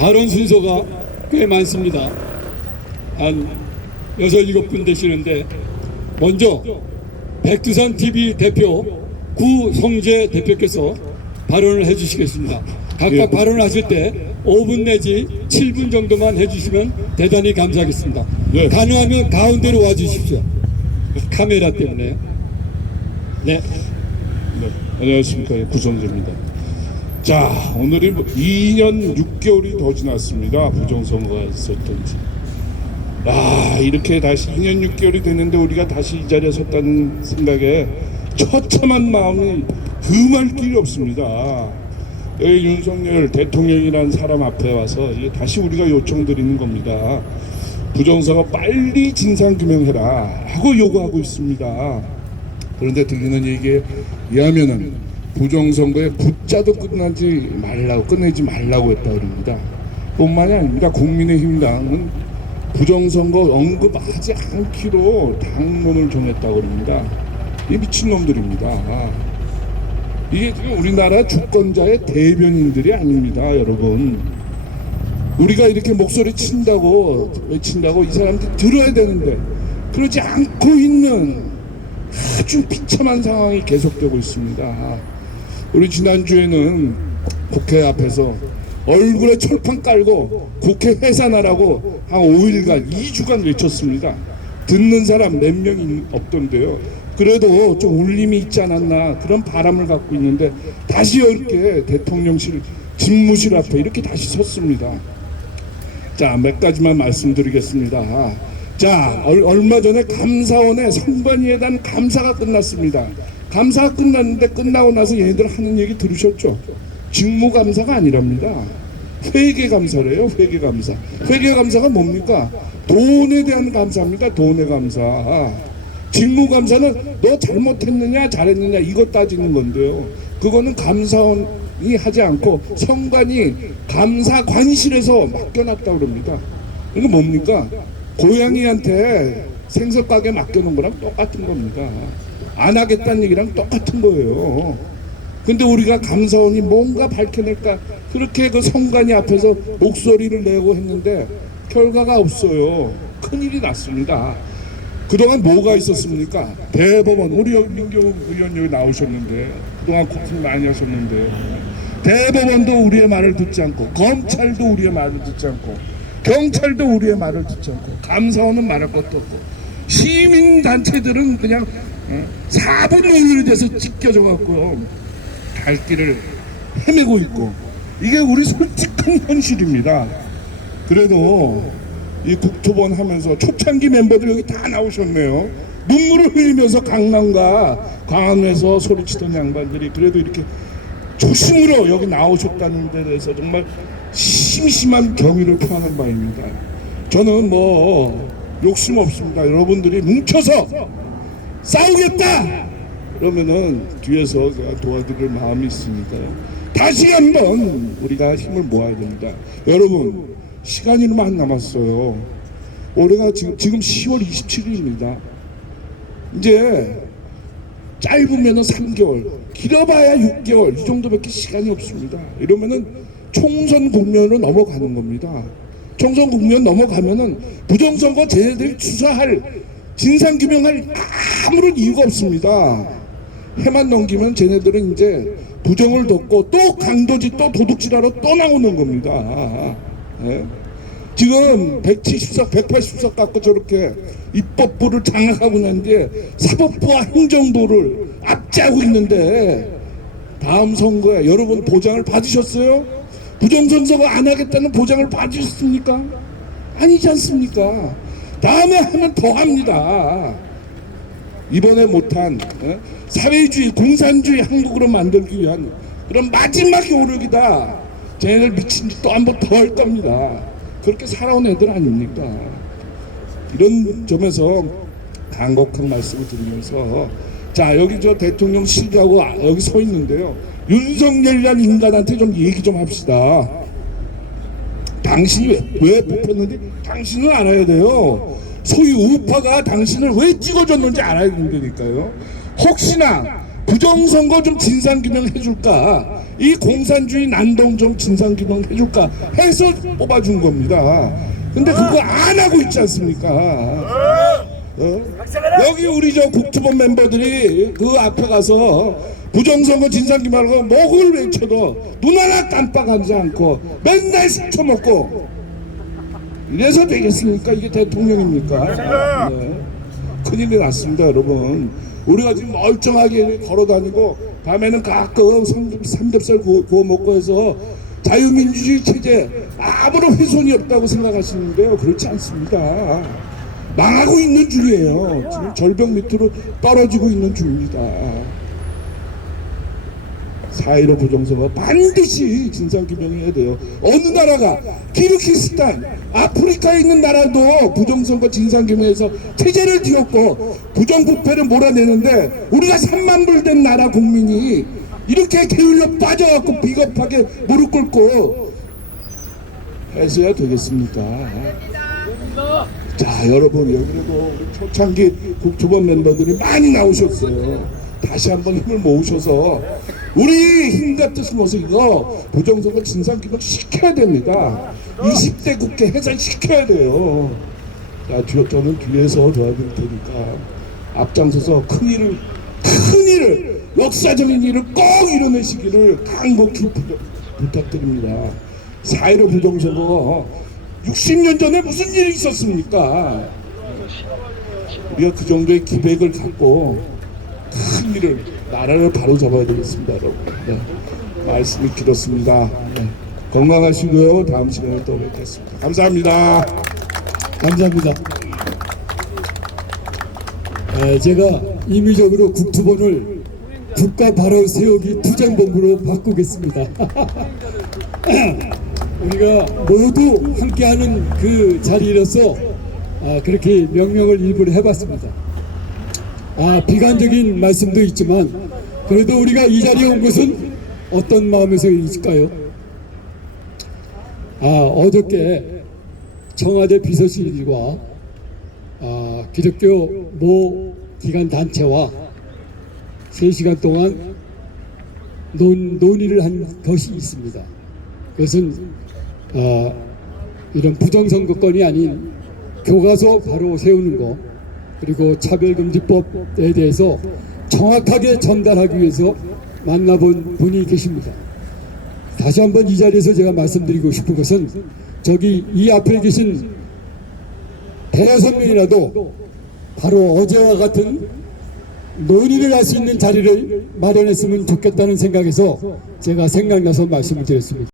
발언 순서가 꽤 많습니다. 한 6, 7분 되시는데 먼저 백두산 TV 대표 구성재 대표께서 발언을 해주시겠습니다. 각각 발언하실 때 5분 내지 7분 정도만 해주시면 대단히 감사하겠습니다. 네. 가능하면 가운데로 와주십시오. 카메라 때문에. 네. 네, 안녕하십니까. 구성재입니다. 자, 오늘이 2년 6개월이 더 지났습니다. 부정선거가 있었던 지. 이렇게 다시 2년 6개월이 됐는데 우리가 다시 이 자리에 섰다는 생각에 처참한 마음이 금할 길이 없습니다. 윤석열 대통령이라는 사람 앞에 와서 이제 다시 우리가 요청드리는 겁니다. 부정선거 빨리 진상규명해라 하고 요구하고 있습니다. 그런데 들리는 얘기에 의하면은 부정선거에 붙자도 끝내지 말라고 했다 그럽니다. 뿐만이 아닙니다. 국민의힘당은 부정선거 언급하지 않기로 당론을 정했다고 그럽니다. 이 미친놈들입니다. 이게 지금 우리나라 주권자의 대변인들이 아닙니다, 여러분. 우리가 이렇게 목소리 외친다고 이 사람들이 들어야 되는데 그러지 않고 있는 아주 비참한 상황이 계속되고 있습니다. 우리 지난주에는 국회 앞에서 얼굴에 철판 깔고 국회 해산하라고 한 5일간 2주간 외쳤습니다. 듣는 사람 몇 명이 없던데요. 그래도 좀 울림이 있지 않았나 그런 바람을 갖고 있는데 다시 이렇게 대통령실 집무실 앞에 이렇게 다시 섰습니다. 자, 몇 가지만 말씀드리겠습니다. 자, 얼마 전에 감사원의 선관위에 대한 감사가 끝났습니다. 감사가 끝났는데 끝나고 나서 얘네들 하는 얘기 들으셨죠? 직무감사가 아니랍니다. 회계감사래요. 회계감사. 회계감사가 뭡니까? 돈에 대한 감사입니다. 돈의 감사. 직무감사는 너 잘못했느냐 잘했느냐 이거 따지는 건데요. 그거는 감사원이 하지 않고 선관위 감사관실에서 맡겨놨다고 그럽니다. 이거 뭡니까? 고양이한테 생선가게 맡겨놓은 거랑 똑같은 겁니다. 안 하겠다는 얘기랑 똑같은 거예요. 근데 우리가 감사원이 뭔가 밝혀낼까 그렇게 그 선관위 앞에서 목소리를 내고 했는데 결과가 없어요. 큰일이 났습니다. 그동안 뭐가 있었습니까? 대법원, 우리 민경욱 의원 여기 나오셨는데 그동안 고생 많이 하셨는데 대법원도 우리의 말을 듣지 않고 검찰도 우리의 말을 듣지 않고 경찰도 우리의 말을 듣지 않고 감사원은 말할 것도 없고 시민단체들은 그냥 4분 노율이 돼서 찢겨져 갖고요 갈 길을 헤매고 있고 이게 우리 솔직한 현실입니다. 그래도 이 국토본 하면서 초창기 멤버들 여기 다 나오셨네요. 눈물을 흘리면서 강남과 광화문에서 소리치던 양반들이 그래도 이렇게 조심으로 여기 나오셨다는 데 대해서 정말 심심한 경의를 표하는 바입니다. 저는 뭐 욕심 없습니다. 여러분들이 뭉쳐서 싸우겠다 그러면은 뒤에서 제가 도와드릴 마음이 있으니까요. 다시 한번 우리가 힘을 모아야 됩니다. 여러분 시간이 얼마 안 남았어요. 올해가 지금 10월 27일입니다. 이제 짧으면은 3개월, 길어봐야 6개월 이 정도밖에 시간이 없습니다. 이러면은 총선 국면으로 넘어가는 겁니다. 총선 국면 넘어가면은 부정선거 쟤네들이 수사할 진상규명할 아무런 이유가 없습니다. 해만 넘기면 쟤네들은 이제 부정을 덮고 또 강도짓 또 도둑질하러 또 나오는 겁니다. 네. 지금 170석 180석 갖고 저렇게 입법부를 장악하고 난 뒤에 사법부와 행정부를 압제하고 있는데 다음 선거에 여러분 보장을 받으셨어요? 부정선거가 안 하겠다는 보장을 받으셨습니까? 아니지 않습니까? 다음에 하면 더 합니다. 이번에 못한 사회주의 공산주의 한국으로 만들기 위한 그런 마지막의 오력이다. 쟤네들 미친 짓 또 한 번 더 할 겁니다. 그렇게 살아온 애들 아닙니까? 이런 점에서 간곡한 말씀을 드리면서 자 여기 저 대통령 실하고 여기 서 있는데요. 윤석열이라는 인간한테 좀 얘기 좀 합시다. 당신이 왜 뽑혔는지 당신은 알아야 돼요. 소위 우파가 당신을 왜 찍어줬는지 알아야 된다니까요. 혹시나 부정선거 좀 진상규명 해줄까 이 공산주의 난동정 진상규명 해줄까 해서 뽑아준 겁니다. 근데 그거 안 하고 있지 않습니까? 여기 우리 저 국토본 멤버들이 그 앞에 가서 부정선거 진상규명하고 목을 외쳐도 눈 하나 깜빡하지 않고 맨날 시켜먹고 이래서 되겠습니까? 이게 대통령입니까? 네. 큰일이 났습니다, 여러분. 우리가 지금 멀쩡하게 걸어다니고 밤에는 가끔 삼겹살 구워 먹고 해서 자유민주주의 체제 아무런 훼손이 없다고 생각하시는데요. 그렇지 않습니다. 망하고 있는 중이에요. 지금 절벽 밑으로 떨어지고 있는 중입니다. 4.15 부정선거 반드시 진상규명해야 돼요. 어느 나라가 키르기스탄, 아프리카에 있는 나라도 부정선거 진상규명해서 체제를 뒤엎고 부정부패를 몰아내는데 우리가 3만 불 된 나라 국민이 이렇게 게을러 빠져갖고 비겁하게 무릎 꿇고 해서야 되겠습니까? 자, 여러분, 여기도 초창기 국토본 멤버들이 많이 나오셨어요. 다시 한번 힘을 모으셔서 우리 힘 같은 모습 이거 부정선거 진상규명 시켜야 됩니다. 20대 국회 해산시켜야 돼요. 자, 저는 뒤에서 도와드릴 테니까 앞장서서 큰 일을 역사적인 일을 꼭 이뤄내시기를 간곡히 부탁드립니다. 4.15 부정선거 60년 전에 무슨 일이 있었습니까? 우리가 그 정도의 기백을 갖고 큰 일을 나라를 바로 잡아야 되겠습니다, 여러분. 네. 말씀이 길었습니다. 네. 건강하시고요. 다음 시간에 또 뵙겠습니다. 감사합니다. 감사합니다. 제가 임의적으로 국토본을 국가 바로 세우기 투쟁본부로 바꾸겠습니다. 우리가 모두 함께하는 그 자리로서 그렇게 명명을 일부러 해봤습니다. 비관적인 말씀도 있지만 그래도 우리가 이 자리에 온 것은 어떤 마음에서 있을까요? 어저께 청와대 비서실과 기독교 모 기관 단체와 3시간 동안 논의를 한 것이 있습니다. 그것은 이런 부정선거권이 아닌 교과서 바로 세우는 것, 그리고 차별금지법에 대해서 정확하게 전달하기 위해서 만나본 분이 계십니다. 다시 한번 이 자리에서 제가 말씀드리고 싶은 것은 저기 이 앞에 계신 대여섯 명이라도 바로 어제와 같은 논의를 할 수 있는 자리를 마련했으면 좋겠다는 생각에서 제가 생각나서 말씀을 드렸습니다.